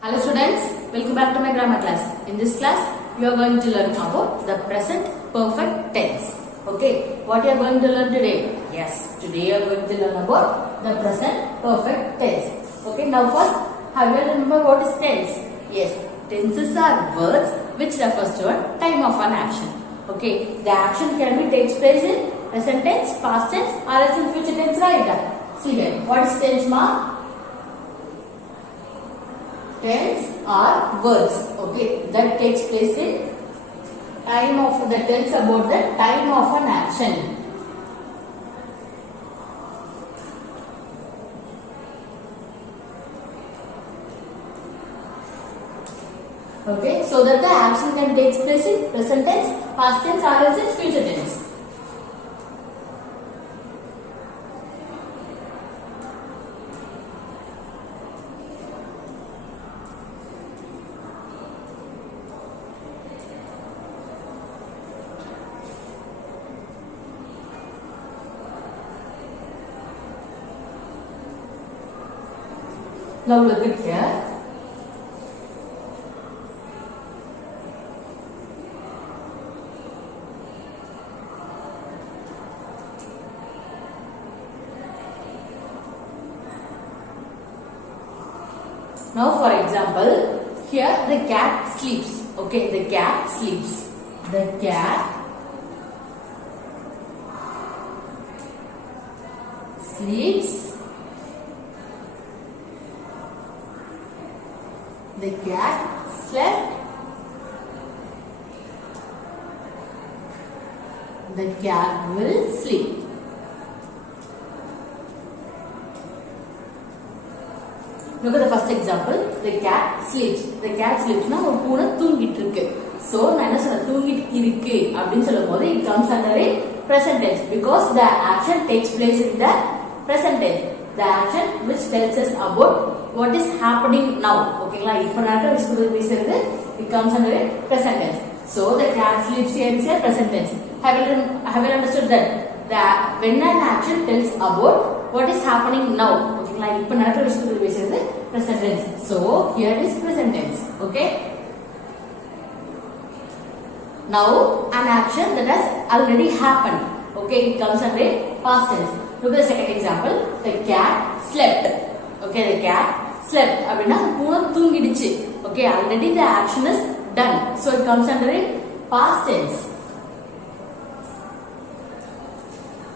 Hello students, welcome back to my grammar class. In this class, we are going to learn about the present perfect tense. Okay, what you are going to learn today? Yes, today you are going to learn about the present perfect tense. Okay, now first, have you remember what is tense? Yes, tenses are words which refers to a time of an action. Okay, the action can be takes place in present tense, past tense, or else in future tense, right? See here, what is tense, ma? Tense are words, okay, that takes place in time of, that tells about the time of an action. Okay, so that the action can take place in present tense, past tense, or else in future tense. Now look at here. Now for example, here the cat sleeps. Okay, the cat sleeps. The cat sleeps. The cat slept. The cat will sleep. Look at the first example. The cat sleeps. The cat sleeps. Na ஒரு பூனை தூங்கிட்டு இருக்கு. So நான் என்ன சொல்றேன், தூங்கிட்டு இருக்கு அப்படினு சொல்லும்போது it comes under a present tense because the action takes place in the present tense. The action which tells us about what is happening now. Okay, இப்போ நடக்கிற விஷயத்தை பேசுறது it comes under a present tense. So the cat sleeps here is a present tense. Have you understood that? When an action tells about what is happening now. Okay, இப்போ நடக்கிற விஷயத்தை பேசுறது present tense. So here is present tense. Okay. Now an action that has already happened. Okay, it comes under a past tense. Look at the second example. The cat slept. Okay, the cat slept. அப்படினா பூனை தூங்கிடுச்சு. Okay, already the action is done. So it comes under a past tense.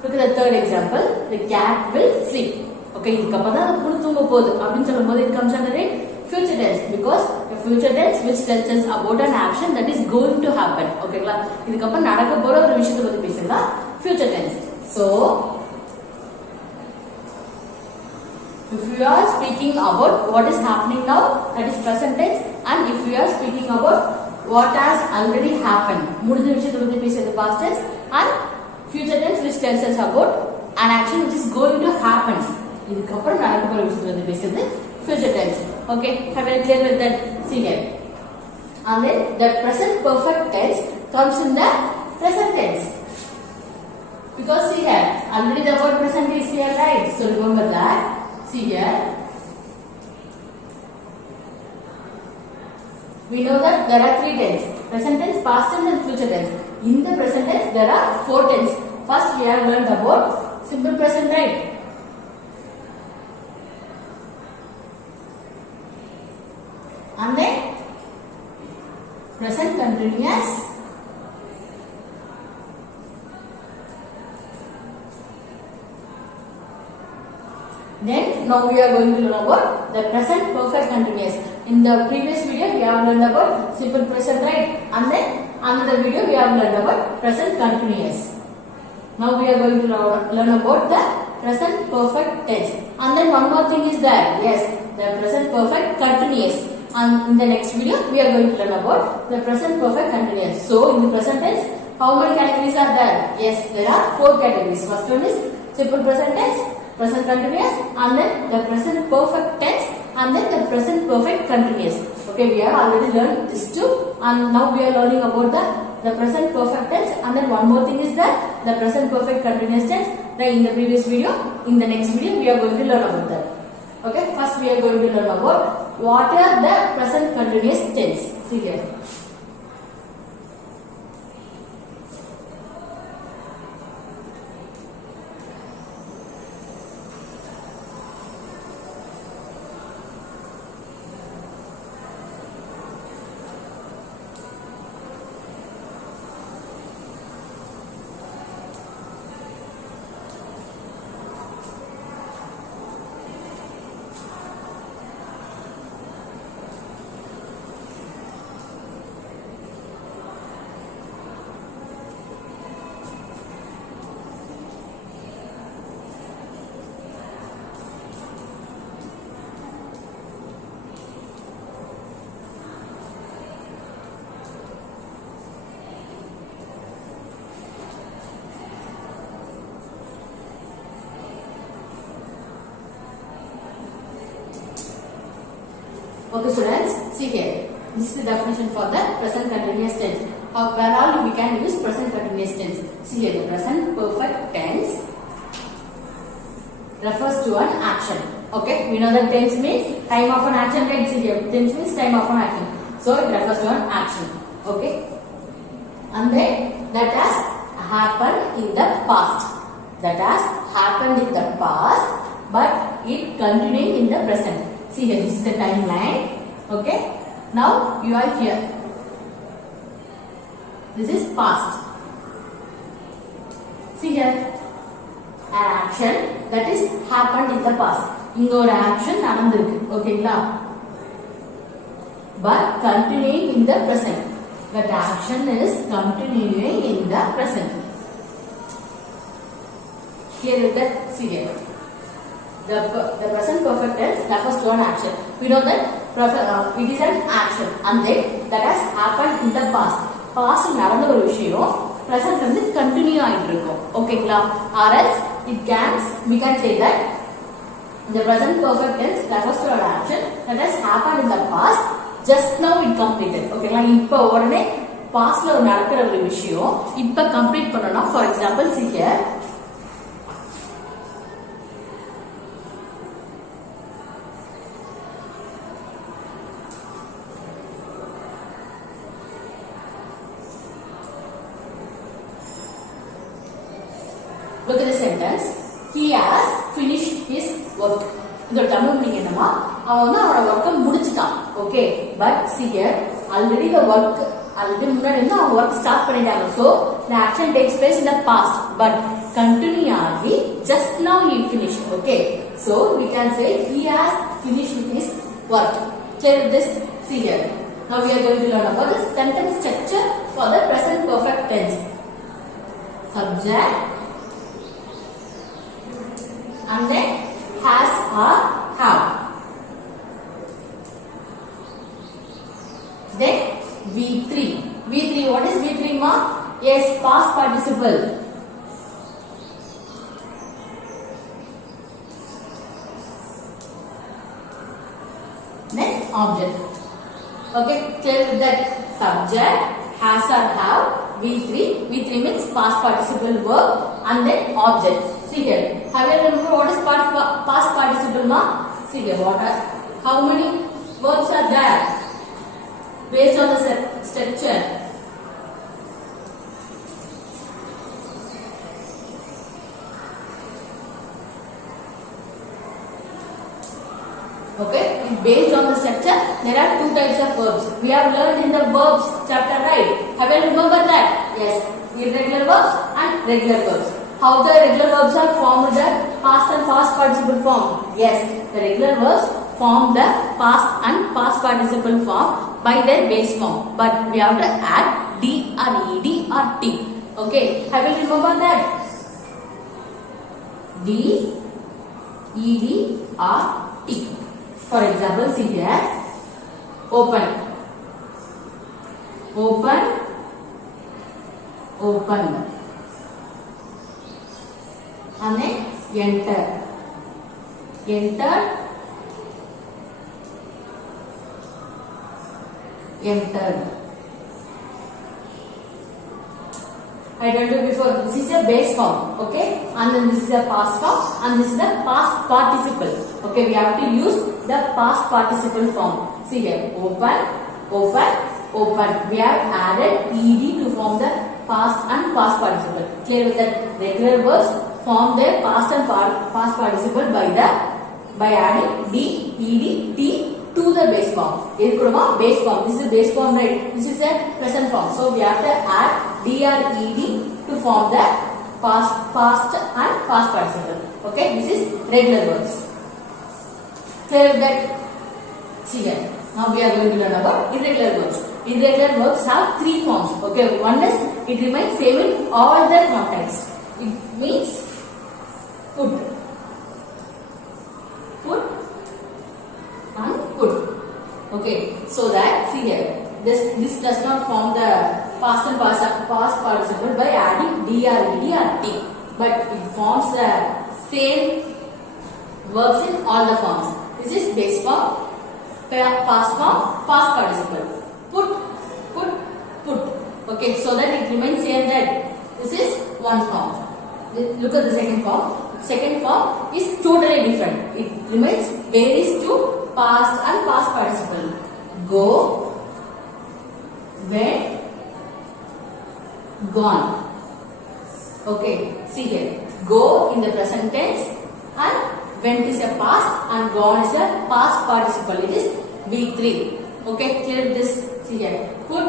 Look at the third example. The cat will sleep. Okay, இதுக்கு அப்புறம் தான் பூனை தூங்க போகுது அப்படினு சொல்லும்போது it comes under a future tense because a future tense which tells us about an action that is going to happen. ஓகேங்களா, இதுக்கு அப்புறம் நடக்க போற ஒரு விஷயத்தை பத்தி பேசுறதா future tense. So if you are speaking about what is happening now, that is present tense, and if you are speaking about what has already happened, முடிஞ்ச விஷயத்தை பத்தி பேசுறது past tense, and future tense which tells us about an action which is going to happen. இதுக்கு அப்புறம் நடக்க போற விஷயத்தை பத்தி பேசுறது future tense. Okay, have you clear with that? See here. And then the present perfect tense comes in the present tense. Because see here, already the word present is here, right? So remember that. See here. We know that there are three tense: present tense, past tense, and future tense. In the present tense, there are four tense. First, we have learned about simple present, right? And then present continuous. Then now we are going to learn about the present perfect continuous. In the previous video we have learned about simple present, right? And then another video we have learned about present continuous. Now we are going to learn about the present perfect tense. And then one more thing is there. Yes, the present perfect continuous. And in the next video we are going to learn about the present perfect continuous. So in the present tense, how many categories are there? Yes, there are four categories. First one is simple present tense, present continuous, and then the present perfect tense, and then the present perfect continuous. Okay, we have already learned these two, and now we are learning about the present perfect tense, and then one more thing is that the present perfect continuous tense. Right, in the previous video, in the next video we are going to learn about that. Okay, first we are going to learn about what are the present continuous tense. See here. Okay students, see here. This is the definition for the present continuous tense. Where all we can use present continuous tense. See here, the present perfect tense refers to an action. Okay, we know that tense means time of an action, right? See here, tense means time of an action. So it refers to an action. Okay, and then that has happened in the past. That has happened in the past, but it continuing in the present. See here, this is the timeline. Okay, now you are here. This is past. See here, an action that is happened in the past. Inga or action nadandirukku. Okay la? But continuing in the present. That action is continuing in the present. Here is that. See here. The present perfect tense refers to an action. We know that it is an action and then that has happened in the past. Past நடந்த ஒரு விஷயம் present வந்து continue ஆயிட்டு இருக்கும். ஓகேங்களா? Or else we can say that the present perfect tense refers to an action that has happened in the past. Just now it completed. ஓகேங்களா? இப்போ உடனே pastல நடக்கிற ஒரு விஷயம் இப்போ complete பண்ணனும். For example, see here. Look at the sentence. He has finished his work. The Tamil meaning என்னமா அவன் அவனோட work முடிச்சிட்டான். Okay, but see here, already the work முன்னாடி இருந்து அவன் work start பண்ணிட்டாங்க. So the action takes place in the past, but continue ஆகி just now he finished. Okay, so we can say he has finished his work. Clear this? See here. Now we are going to learn about the sentence structure for the present perfect tense. Subject. And then has or have. Then V3. V3, what is V3 ma? Yes, past participle. Then object. Okay, clear with that? Subject, has or have, V3. V3 means past participle verb and then object. See here. Have you remember what is past participle ma? See here. How many verbs are there? Based on the structure. Okay. Based on the structure, there are two types of verbs. We have learned in the verbs chapter, right? Have you remember that? Yes. Irregular verbs and regular verbs. How the regular verbs are formed the past and past participle form? Yes, the regular verbs form the past and past participle form by their base form. But we have to add D or ED or T. Okay, have you remember that? D, ED or T. For example, see here. Open. Open. Open. And then enter. Enter. Entered. I told you before, this is a base form, okay? And then this is a past form and this is the past participle. Okay, we have to use the past participle form. See here, open, open, open. We have added ed to form the past and past participle. Clear with that? Regular verbs form their past and past participle by adding d, ed, t to the base form. Base form. This is base form, right? This is a present form. So we have to add dr, ed to form the past and past participle. Okay, this is regular verbs. Clear with that? See here. Now we are going to learn about irregular verbs. Irregular verbs have three forms. Okay, one is it remains same in all their contexts. It means put and put. Okay, so that see here, this does not form the past and past participle by adding dr, ed or t, but it forms the same verbs in all the forms. This is base form, past form, past participle. Put. Okay, so that it remains same, that this is one form. Look at the second form. Second form is totally different. It remains varies to past and past participle. Go, went, gone. Okay, see here. Go in the present tense and went is a past and gone is a past participle. It is V3. Okay, clear this? See here. Put,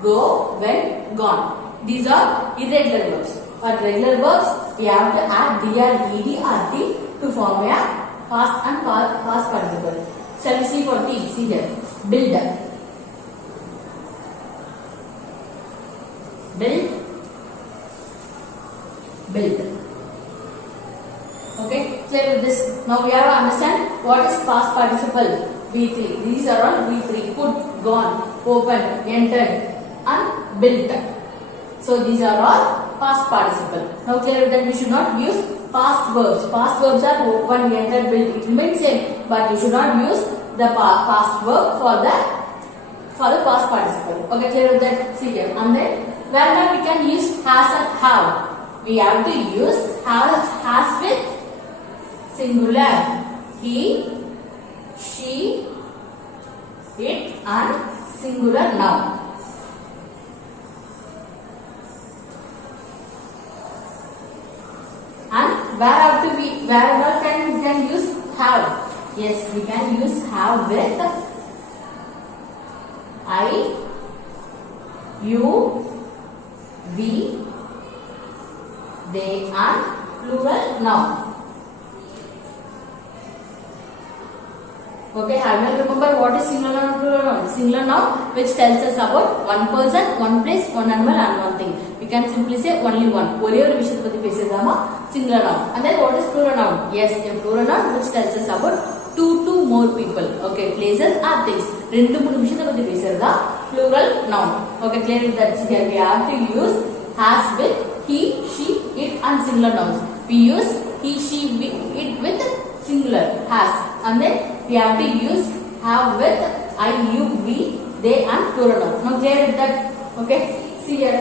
go, went, gone. These are irregular verbs. For regular verbs, we have to add dr, ed or t to form a past and past participle. Shall we see for t? See here. Build. Okay, clear with this? Now we have to understand what is past participle. V3. These are all V3. Put, gone, open, entered and built. So these are all past participle. Now clear that we should not use past verbs. Past verbs are open, entered, built. It remains same, but we should not use the past verb for the past participle. Okay, clear with that? See here. And then wherever we can use has and have, we have to use has with singular. He, she, it and singular noun. And where can we use have? Yes, we can use have with I, you, we, they and plural noun. Okay, have you remember what is singular noun and plural noun? Singular noun which tells us about one person, one place, one animal and one thing. We can simply say only one. ஒரே ஒரு விஷயத்தை பத்தி பேசுறதாமா singular noun. And then what is plural noun? Yes, a plural noun which tells us about two to more people. Okay, places or things. ரெண்டு மூணு விஷயத்தை பத்தி பேசுறதா plural noun. Okay, clear with that? Here we have to use has with he, she, it and singular nouns. We use he, she, it with singular has. And then we have to use have with I, you, we, they and plural noun. Now clear with that? Okay, see here.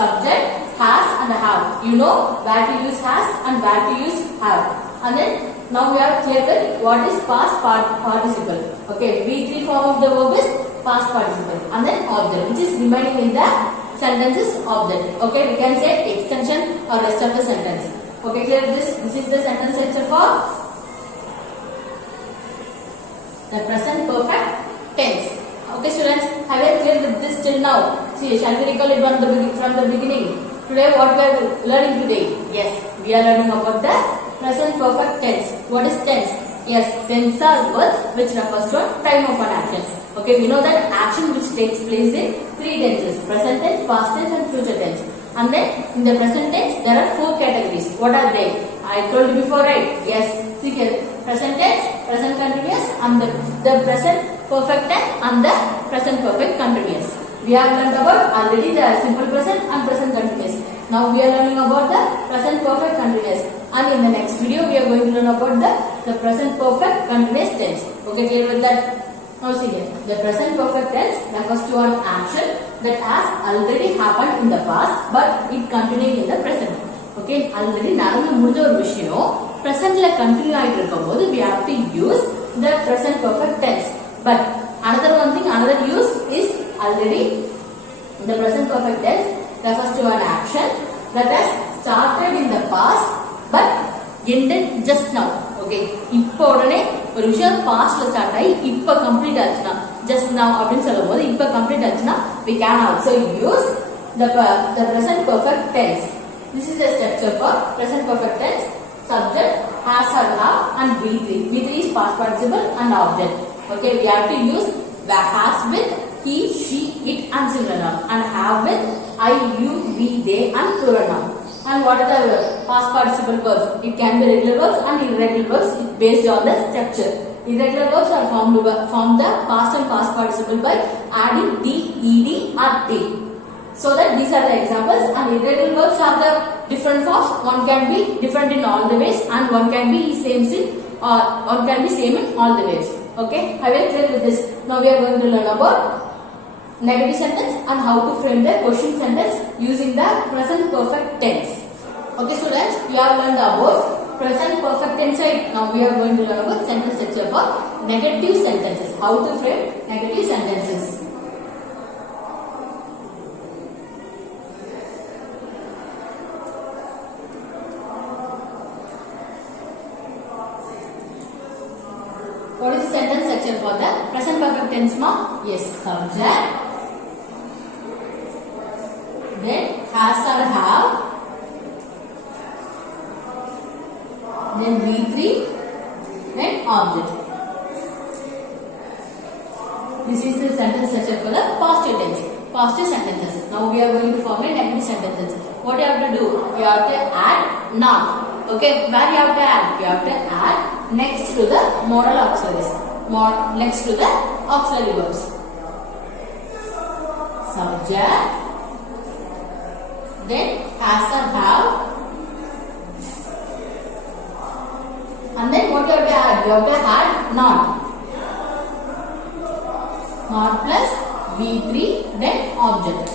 Subject, has and have. You know where to use has and where to use have. And then now we are clear with what is past participle. Okay, V3 form of the verb is past participle. And then object, which is remaining in the sentence is object. Okay, we can say extension or rest of the sentence. Okay, clear with this? This is the sentence structure for the present perfect tense. Okay, students, have you clear with this till now? See, shall we recall it from the beginning? Today, what we are learning today? Yes, we are learning about the present perfect tense. What is tense? Yes, tense are words which refers to time of an action. Okay, we know that action which takes place in three tenses: present tense, past tense, and future tense. And then in the present tense, there are four categories. What are they? I told you before, right? Yes, see here. Present tense, present continuous, and the present perfect tense and the present perfect continuous. We have learned about already the simple present and present continuous. Now we are learning about the present perfect continuous. And in the next video, we are going to learn about the present perfect continuous tense. Okay, clear with that? Now see here. The present perfect tense refers to an action that has already happened in the past, but it continuing in the present. Okay, already நடந்து முடிஞ்ச ஒரு விஷயம் presentல continue ஆயிட்டு இருக்கும்போது we have to use the present perfect tense. But another one thing, another use is already the present perfect tense refers to an action that has started in the past but ended just now. Okay, இப்போ உடனே ஒரு விஷயம் பாஸ்ட்ல start ஆகி இப்போ complete ஆச்சுன்னா just now அப்படினு சொல்லும்போது இப்போ கம்ப்ளீட் ஆச்சுன்னா we can also use the present perfect tense. This is the structure for present perfect tense. Subject, has or have and V3. V3 is past participle and object. Okay, we have to use the has with he, she, it and singular noun, and have with I, you, we, they and plural noun. And what are the past participle verbs? It can be regular verbs and irregular verbs based on the structure. Irregular verbs are form the past and past participle by adding d, ed or t. So that these are the examples, and irregular verbs are the different forms. One can be different in all the ways and one can be same in all the ways. Okay, I will clear with this. Now we are going to learn about negative sentence and how to frame the question sentence using the present perfect tense. Okay students, we have learned about present perfect tense, right? Now we are going to learn about sentence structure for negative sentences. How to frame negative sentences. What is the sentence structure for the present perfect tense, ma? Yes, subject, then has or have, then V3, then object. This is the sentence structure for the positive tense. Positive sentences. Now we are going to form a negative sentences. What you have to do? You have to add not. Okay, where you have to add? You have to add next to the modal auxiliaries. Next to the auxiliary verbs. Subject, then has or have, and then what you have to add? You have to add not. Not plus V3, then object.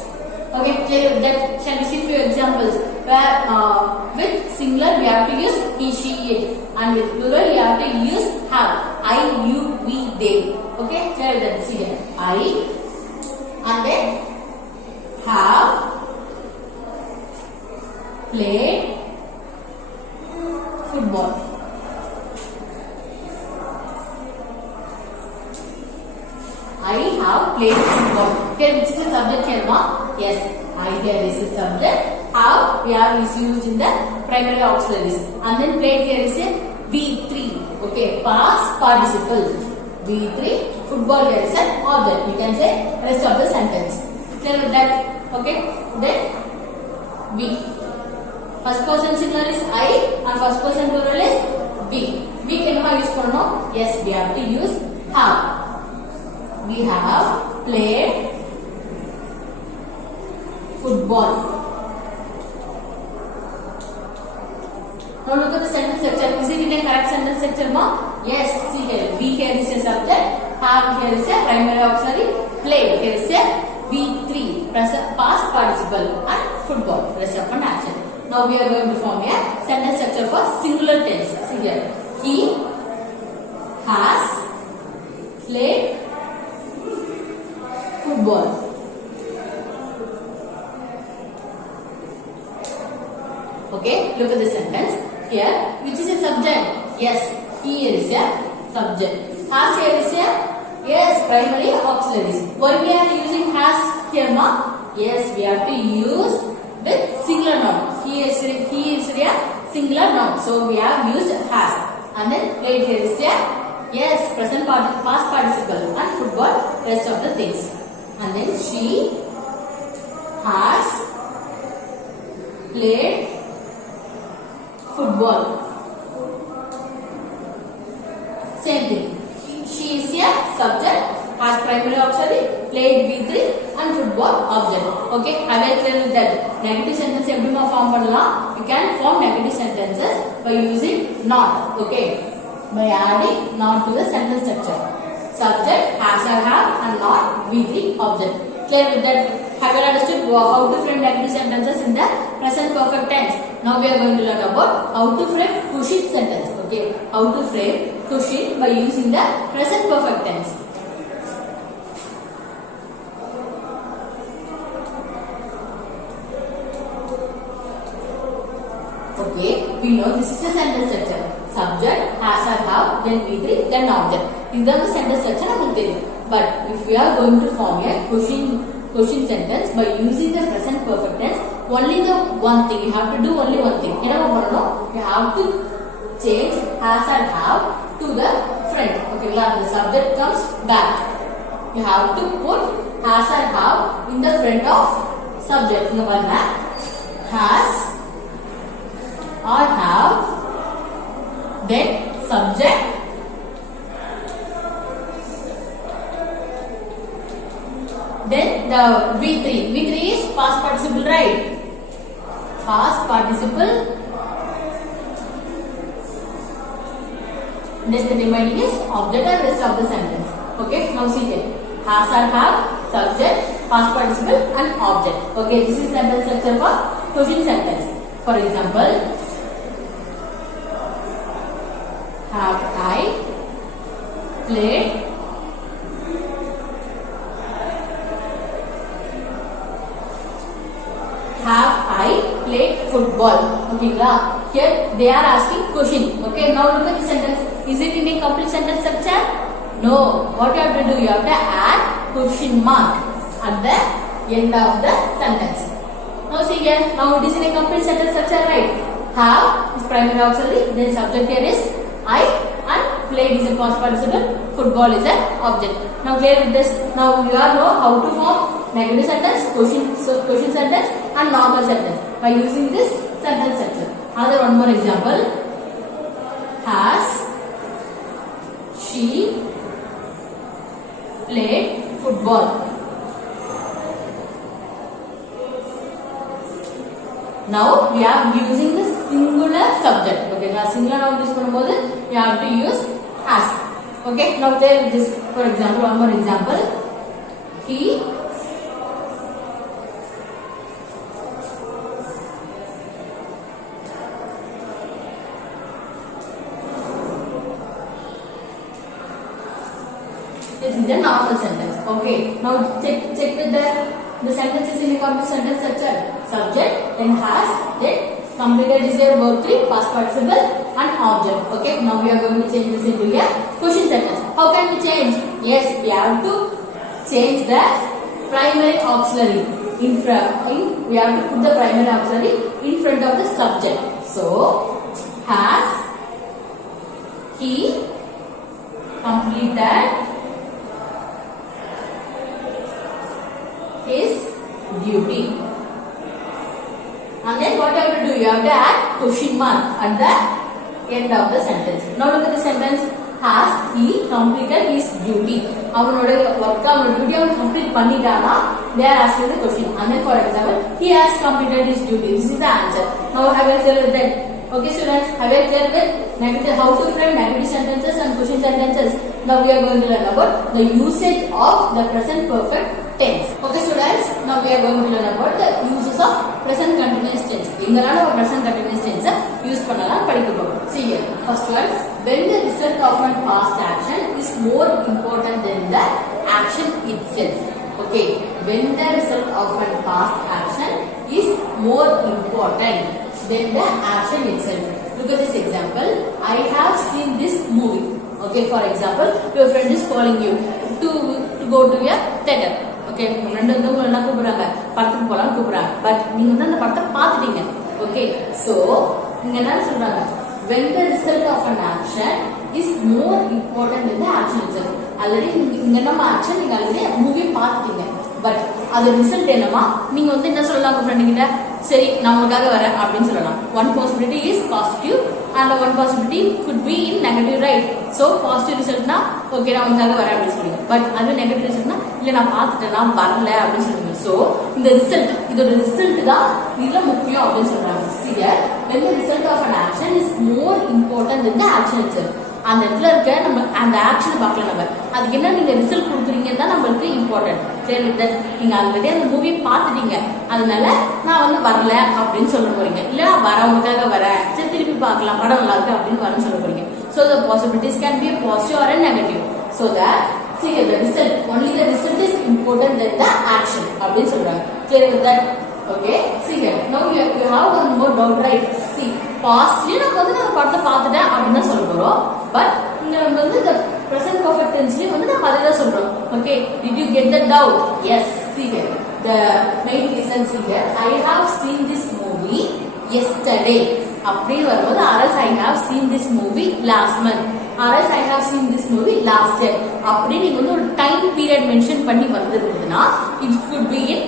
Okay, that shall we see few examples where with singular we have to use he, she, it, and with plural we have to use have. I, you, we, they. Okay, let's see here. I, and then have played football. I have played football. Okay, which is the subject here, ma? Yes, I here is the subject. Have we have is used in the primary auxiliaries, and then played here is a V3. Okay, past participle. V3. Football here is an object. We can say rest of the sentence. Clear with that? Okay. Then V. First person singular is I and first person plural is V. V can we use for now? Yes, we have to use have. We have played football. Now look at the sentence structure. Is it in a correct sentence structure, ma? Yes. See here. V here is a subject. Have here is a primary auxiliary. Played here is a V3. Past participle and football. Rest of an action. Now we are going to form a sentence structure for singular tense. See here. He has played football. Okay, look at the sentence. Here, which is a subject? Yes, he is a subject. Has here is a, yes, primary auxiliaries. Why we are using has here, ma? Yes, we have to use with singular noun. He is a singular noun. So we have used has. And then played here is a, yes, past participle and football, rest of the things. And then she has played football. Same thing. She is a subject, has primary auxiliary, played V3 and football object. Okay, I will tell you that negative sentence எப்படி form பண்ணலாம்? You can form negative sentences by using not. Okay, by adding not to the sentence structure. Subject, has or have, and not V3 object. Clear with that? have you understood how to frame negative sentences in the present perfect tense? Now we are going to learn about how to frame question sentence. Okay, how to frame question by using the present perfect tense. Okay, we know this is a sentence structure. Subject, has or have, then V3, then object. These are the sentence structure namukku theriyum. But if we are going to form a question sentence by using the present perfect tense, only the one thing you have to do, only one thing. Enna pannom? You have to change has or have to the front. Okay, the subject comes back. You have to put has or have in the front of subject. Inga parunga, has or have, then subject, then the V3. V3 is past participle, right? Past participle. Then the remaining is object and rest of the sentence. Okay, now see here. Has or have, subject, past participle and object. Okay, this is sentence structure for question sentence. For example, have I played football? Okay, here they are asking question. Okay, now look at the sentence. Is it in a complete sentence structure? No. What you have to do? You have to add question mark at the end of the sentence. Now see here. Now it is in a complete sentence structure, right? Have is primary auxiliary. Then subject here is I, and played is a past participle. Football is an object. Now clear with this. Now you all know how to form negative sentence, question sentence, and normal sentence by using this sentence structure. Another one more example. Has she played football? Now we are using the singular subject. Okay, now singular noun use பண்ணும்போது you have to use has. Okay, now there this, for example, one more example. He this is a normal sentence. Okay, now check with the sentence is in a complete sentence structure. Subject, then has, then completed is a verb 3, past participle and object. Okay, now we are going to change this into a question sentence. How can we change? Yes, we have to change the primary auxiliary in front. We have to put the primary auxiliary in front of the subject. So, has he completed his duty? And then what you have to do? You have to add question mark at the end of the sentence. Now look at the sentence. Has he completed his duty? அவனோட work, அவனோட duty அவன் complete பண்ணிட்டானா? They are asking the question. And then for example, he has completed his duty. This is the answer. Now have you clear with that? Okay students, have you clear with negative, how to frame negative sentences and question sentences? Now we are going to learn about the usage of the present perfect tense. Okay students, now we are going to learn about the uses of present continuous tense. எங்களால ஒரு present continuous tense use பண்ணலாம் படிக்க போறோம். See here, first one, when the result of a past action is more important than the action itself. Okay, when the result of a past action is more important than the action itself. Look at this example. I have seen this movie. Okay, for example, your friend is calling you to go to a theater. Okay, உங்க friend வந்து உங்களை என்ன கூப்பிடுறாங்க, படத்துக்கு போலாம் கூப்பிடுறாங்க. But நீங்க வந்து அந்த படத்தை பார்த்துட்டீங்க. Okay, so நீங்க என்ன சொல்றாங்க? When the result of an action is more important than the action itself. Already இங்க நம்ம action நீங்க ஆல்ரெடி மூவி பார்த்துட்டீங்க. பட் அது ரிசல்ட் என்னமா? நீங்க வந்து என்ன சொல்லலாம் உங்க ஃப்ரெண்ட் கிட்ட? சரி நான் உங்களுக்காக வரேன் அப்படின்னு சொல்லலாம். One possibility is positive and one possibility could be in negative, right? So positive resultனா ஓகே நான் உங்களுக்காக வரேன் அப்படின்னு சொல்லுங்க. பட் அது நெகட்டிவ் ரிசல்ட்னா இல்ல நான் பார்த்துட்டேன் நான் வரல அப்படின்னு சொல்லுங்க. So இந்த ரிசல்ட், இதோட ரிசல்ட் தான் இதுல முக்கியம் அப்படின்னு சொல்றாங்க. See, when the result of an action is more important than the action itself. அந்த இடத்துல இருக்க நம்ம அந்த ஆக்ஷன் பார்க்கலாம். நம்ம அதுக்கு என்ன நீங்க ரிசல்ட் கொடுக்குறீங்கன்னு தான் நம்மளுக்கு இம்பார்ட்டன்ட். சரி, நீங்க ஆல்ரெடி அந்த மூவி பார்த்துட்டீங்க, அதனால நான் வந்து வரல அப்படின்னு சொல்ல போறீங்க. இல்ல வரவங்களுக்காக வரேன், சரி திருப்பி பார்க்கலாம், படம் நல்லா இருக்கு அப்படின்னு வரேன்னு சொல்ல போறீங்க. So the possibilities can be a positive or a negative. So that see the result, only the result is important than the action அப்படின்னு சொல்றாங்க. Clear with that? Okay, see here. Now you have one more doubt, right? See, pastly நம்ம வந்து நான் படத்தை பார்த்துட்டேன் அப்படின்னு தான் சொல்ல போறோம். But இங்க நம்ம வந்து the present perfect tenseலயே வந்து நம்ம அதை தான் சொல்றோம். Okay, did you get the doubt? Yes, see here. The main reason, see here. I have seen this movie yesterday. அப்படி வரும்போது அரஸ் I have seen this movie last month. அரஸ் I have seen this movie last year. அப்படி நீங்க வந்து ஒரு time period mention பண்ணி வந்திருக்குதுன்னா it could be in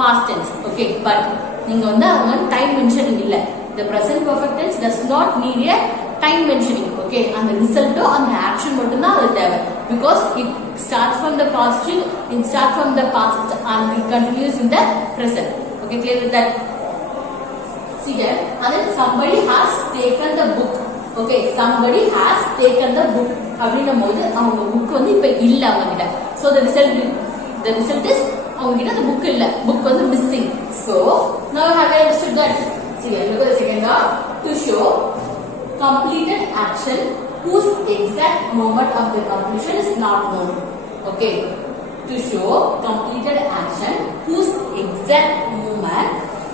past tense. Okay, but நீங்க வந்து அவங்க டைம் மென்ஷனிங் இல்ல. The present perfect tense does not need a time mentioning. Okay, அந்த ரிசல்ட்டோ அந்த ஆக்ஷன் மட்டும் தான் அது தேவை. Because it starts from the past, it starts from the past and it continues in the present. Okay, clear with that? See here, and then somebody has taken the book. Okay, somebody has taken the book. அப்படின்னும்போது அவங்க book வந்து இப்ப இல்ல அவங்க கிட்ட. So the result is அவங்க கிட்ட அந்த புக் இல்ல, புக் வந்து missing. So now have I understood that? See here, look at the second one. To show completed action whose exact moment of the completion is not known. Okay, to show completed action whose exact moment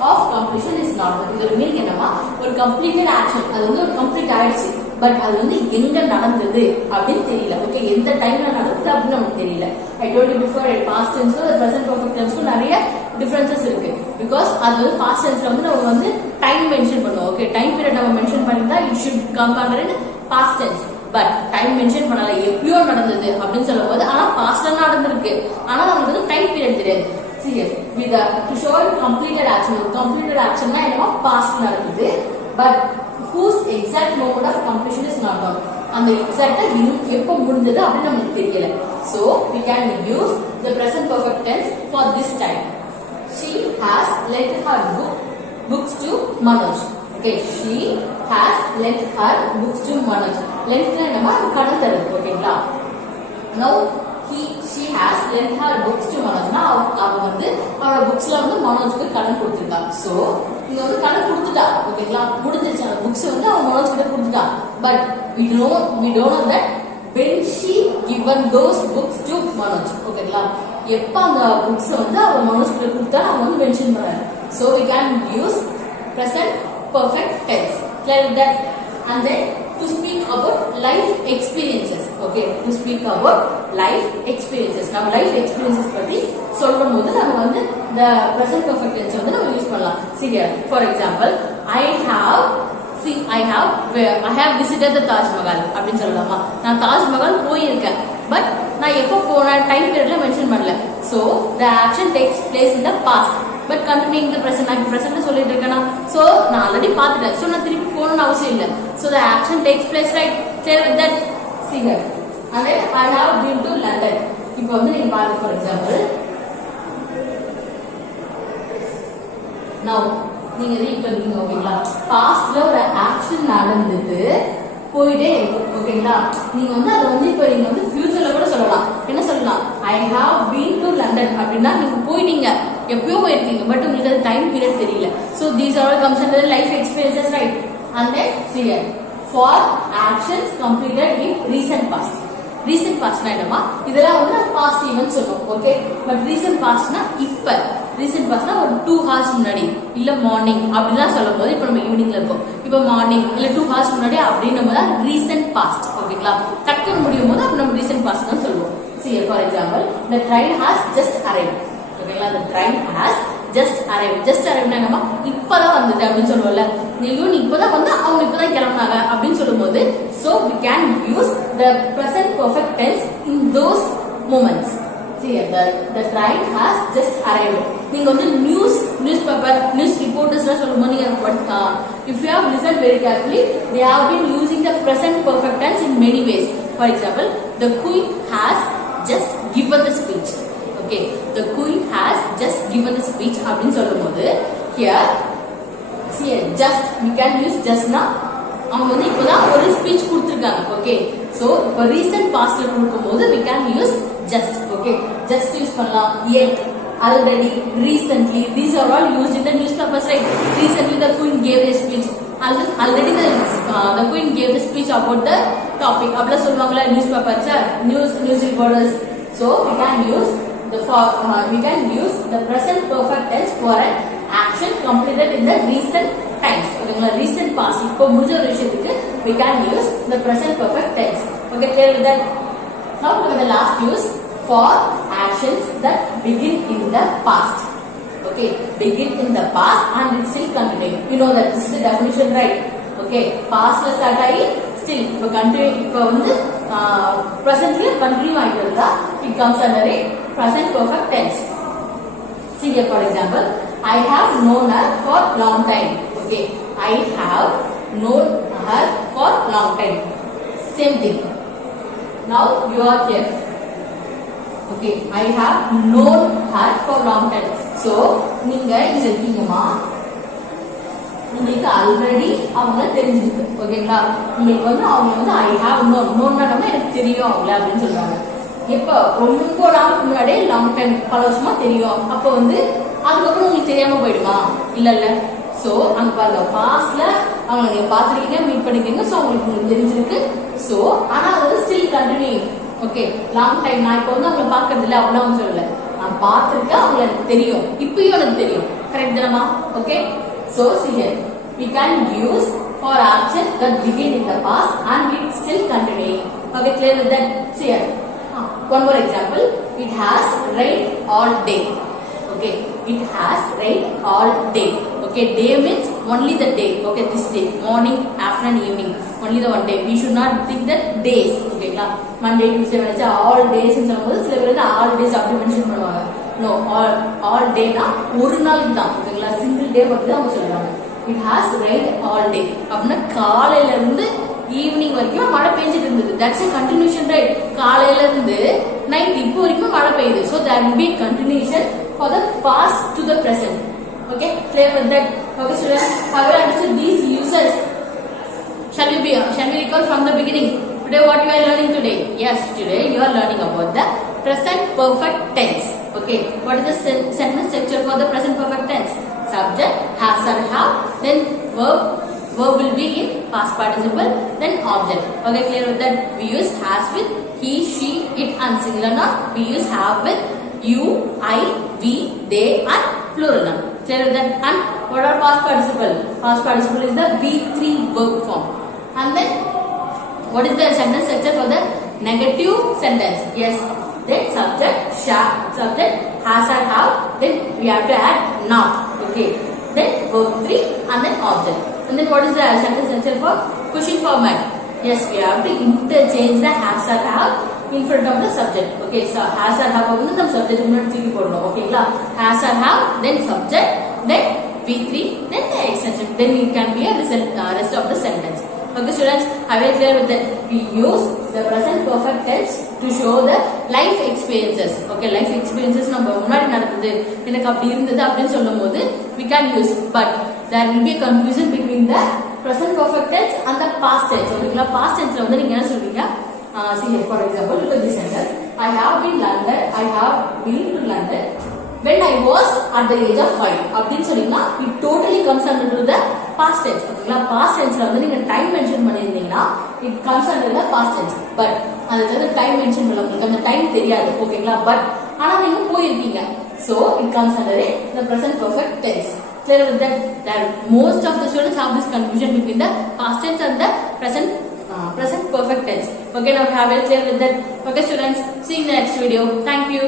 of completion is not known. இதோட meaning என்னமா, ஒரு completed action அது வந்து ஒரு complete ஆயிடுச்சு, but அது வந்து எங்க நடந்தது அப்படின்னு தெரியல. ஓகே, எந்த டைம்ல நடக்குது அப்படின்னு நமக்கு தெரியல. I told you before, past tense or present perfect tense நிறைய டிஃபரன்சஸ் இருக்கு. பிகாஸ் அது வந்து பாஸ்ட் டென்ஸ்ல வந்து நம்ம வந்து டைம் மென்ஷன் பண்ணுவோம். ஓகே, டைம் பீரியட் நம்ம மென்ஷன் பண்ணிருந்தா it should come under past tense. But time mention பண்ணல, எப்பயோ நடந்தது அப்படின்னு சொல்லும் போது ஆனா பாஸ்ட்ல நடந்திருக்கு, ஆனா நமக்கு வந்து டைம் பீரியட் தெரியாது. See here, with to show completed action. Completed action na enna past nadakudhu, but whose exact moment of completion is not known. And the exact எப்போ முடிஞ்சது அப்படி நமக்கு தெரியல. So we can use the present perfect tense for this time. She has lent her books to Manoj. Okay, she has lent her books to Manoj. Lent na enna கடன் தருது. ஓகேங்களா? Now she has lent her books to Manoj. Na அவ வந்து அவரோட புக்ஸ்ல வந்து மனோஜ்க்கு கடன் கொடுத்திருக்கா. So இங்க வந்து கடன் கொடுத்துட்டா. ஓகேங்களா? முடிஞ்சிருச்சு, அந்த புக்ஸ் வந்து அவ மனோஜ் கிட்ட கொடுத்துட்டா. But we don't know that when she given those books to Manoj. ஓகேங்களா? எப்ப அந்த புக்ஸ் வந்து அவ மனோஜ் கிட்ட கொடுத்தா அவ வந்து மென்ஷன் பண்றாங்க. So we can use present perfect tense. Clear with that? And then to speak about life experiences. Okay, to speak about life experiences. Now life experiences பத்தி சொல்லும்போது நம்ம வந்து the present perfect tense வந்து நம்ம use பண்ணலாம். See here, for example, I have visited the Taj Mahal அப்படின்னு சொல்லலாமா? நான் தாஜ் மஹால் போயிருக்கேன், பட் நான் எப்போ போன டைம் பீரியட்ல மென்ஷன் பண்ணல. So the action takes place in the past, but continuing the present. நான் presentல சொல்லிட்டு இருக்கேனா, so நான் ஆல்ரெடி பார்த்துட்டேன், so நான் திருப்பி போகணும்னு அவசியம் இல்லை. So the action takes place, right? Clear with that? See here, and then I have been to London. இப்போ வந்து நீங்க பாருங்க, for example, now நீங்க ரீட் பண்ணுவீங்க. ஓகேங்களா? பாஸ்ட்ல ஒரு ஆக்ஷன் நடந்துட்டு போயிட்டே இருக்கு. ஓகேங்களா? நீங்க வந்து அதை வந்து இப்போ நீங்க வந்து ஃபியூச்சர்ல கூட சொல்லலாம். என்ன சொல்லலாம்? I have been to London அப்படின்னா நீங்க போயிட்டீங்க, எப்பயோ போயிருக்கீங்க, பட் உங்களுக்கு அது டைம் பீரியட் தெரியல. So these all comes under life experiences, right? And then see here, for actions completed in recent past. Recent past na என்னமா, இதெல்லாம் வந்து past events சொல்லுவோம். Okay, but recent past na இப்ப. recent past na ஒரு 2 hours முன்னாடி, இல்ல morning அப்படிலாம் சொல்லும்போது இப்போ நம்ம ஈவினிங்ல இருக்கோம், இப்போ மார்னிங் இல்ல 2 hours முன்னாடி அப்படின்னு நம்ம தான் recent past. ஓகேங்களா? டக்குன்னு முடியும் போது அப்ப நம்ம recent past தான் சொல்லுவோம். See here, for example, the train has just arrived. ஓகேங்களா? the train has just arrived. just arrived na என்னமா, இப்பதான் வந்துட்டு அப்படின்னு சொல்லுவோம்ல. நீ இப்பதான் வந்து அவங்க இப்பதான் கிளம்புனாங்க அப்படின்னு சொல்லும்போது, so we can use the present perfect tense in those moments. See here, the train has just arrived. நீங்க வந்து newspaper news reporters சொல்லும்போது நீங்க படிக்கலாம். If you have listened very carefully, they have been using the present perfect tense in many ways. For example, the queen has just given the speech. Okay, the queen has just given the speech அப்படின்னு சொல்லும்போது here, see here, just we can use just na அவங்க வந்து இப்போதான் ஒரு speech கொடுத்துருக்காங்க. Okay, So இப்போ recent pastல கொடுக்கும்போது we can use just. Okay, just use பண்ணலாம். Yet, already, recently, these are all used in the newspapers, right? Recently the queen gave a speech. Already the queen gave a speech about the topic. அப்பல சொல்வாங்களா newspapers, news reporters. So we can use the present perfect tense for an action completed in the recent times. ஓகேங்களா, recent past இப்போ முடிஞ்ச ஒரு விஷயத்துக்கு we can use the present perfect tense. Okay, clear with that? Now look at the last use for actions that begin in the past. Okay, begin in the past and it still continue. You know that this is the definition, right? Okay, past la start ஆகி still இப்போ continue, இப்போ வந்து presently continue ஆயிட்டு இருந்தா it comes under a present perfect tense. See here, for example, I have known her for long time. Okay, I have known her for long time. Same thing. Now you are here. Okay, I have known her for long time. So நீங்க இங்க இருக்கீங்கமா, உங்களுக்கு already அவங்க தெரிஞ்சிருக்கு. ஓகேங்களா, உங்களுக்கு வந்து அவங்க வந்து I have known நம்ம எனக்கு தெரியும் அவங்கள அப்படின்னு சொல்றாங்க. இப்போ ரொம்ப நாளுக்கு முன்னாடியே லாங் டைம், பல வருஷமா தெரியும். அப்போ வந்து அதுக்கப்புறம் உங்களுக்கு தெரியாம போயிடுமா? இல்ல. சோ அங்க பாருங்க, பாஸ்ட்ல அவங்க நீங்க பாத்துருக்கீங்க, மீட் பண்ணிருக்கீங்க, சோ உங்களுக்கு தெரிஞ்சிருக்கு. சோ ஆனா அது still continue. Okay, long time. நான் இப்போ வந்து அவங்களை பாக்குறது இல்ல, அவ்வளவு சொல்லல, நான் பாத்துருக்கேன், அவங்களை எனக்கு தெரியும், இப்பயும் எனக்கு தெரியும். கரெக்ட் தானமா? Okay, so see here we can use for actions that begin in the past and it still continuing. Okay, clear with that? See here, one more example. It has rained all day. Okay, it has rained all day. Okay, day means only the day. Okay, this day, morning, afternoon, evening, only the one day. We should not think that days. Okay, Monday, Tuesday, Wednesday, all days in some words, all days அப்படி mention பண்ணுவாங்க. No, all day na ஒரு நாள் தான். ஓகேங்களா, single day மட்டும் தான் அவங்க சொல்றாங்க. It has rained all day. அப்படின்னா காலையில இருந்து ஈவினிங் வரைக்கும் மழை பெஞ்சிட்டு இருந்தது. That's a continuation, right? காலையில இருந்து நைட் இப்போ வரைக்கும் மழை பெய்யுது. So there will be continuation for the past to the present. Okay, clear with that? Okay, students, have you understood these uses? Shall we recall from the beginning? Today what you are learning today? Yes, today you are learning about the present perfect tense. Okay, what is the sentence structure for the present perfect tense? Subject, has or have, then verb will be in past participle, then object. Okay, clear with that? We use has with he, she, it and singular noun. We use have with you, I, we, they and plural noun. Clear with that? And what are past participle? Past participle is the V3 verb form. And then what is the sentence structure for the negative sentence? Yes, then subject has or have, then we have to add not. Okay, then verb 3 and then object. And then what is the sentence structure for question format? Yes, we have to interchange the has or have in front of the subject. Okay, so has or have வந்து நம்ம subject முன்னாடி தூக்கி போடணும். ஓகேங்களா, has or have, then subject, then V3, then the extension, then it can be a rest of the sentence. Okay, students, are you clear with that? We use the present perfect tense to show the life experiences. Okay, life experiences நம்ம முன்னாடி நடந்தது, எனக்கு அப்படி இருந்தது அப்படின்னு சொல்லும்போது we can use, but there will be a confusion between the present perfect tense and the past tense. ஓகேங்களா, past tenseல வந்து நீங்க என்ன சொல்வீங்க? See here, for example, look at this sentence. I have been to London when I was at the age of 5. அப்படின்னு சொன்னீங்கன்னா it totally comes under the past tense. ஓகேங்களா, past tenseல வந்து நீங்க டைம் மென்ஷன் பண்ணிருந்தீங்கன்னா it comes under the past tense. But அதுல time mention பண்ணல, உங்களுக்கு அந்த டைம் தெரியாது. ஓகேங்களா, பட் ஆனா நீங்க போயிருக்கீங்க, so it comes under the present perfect tense. Clear with that? That most of the students have this confusion between the past tense and the present perfect tense. Okay, now have it clear with that? Okay, students, see you in the next video. Thank you.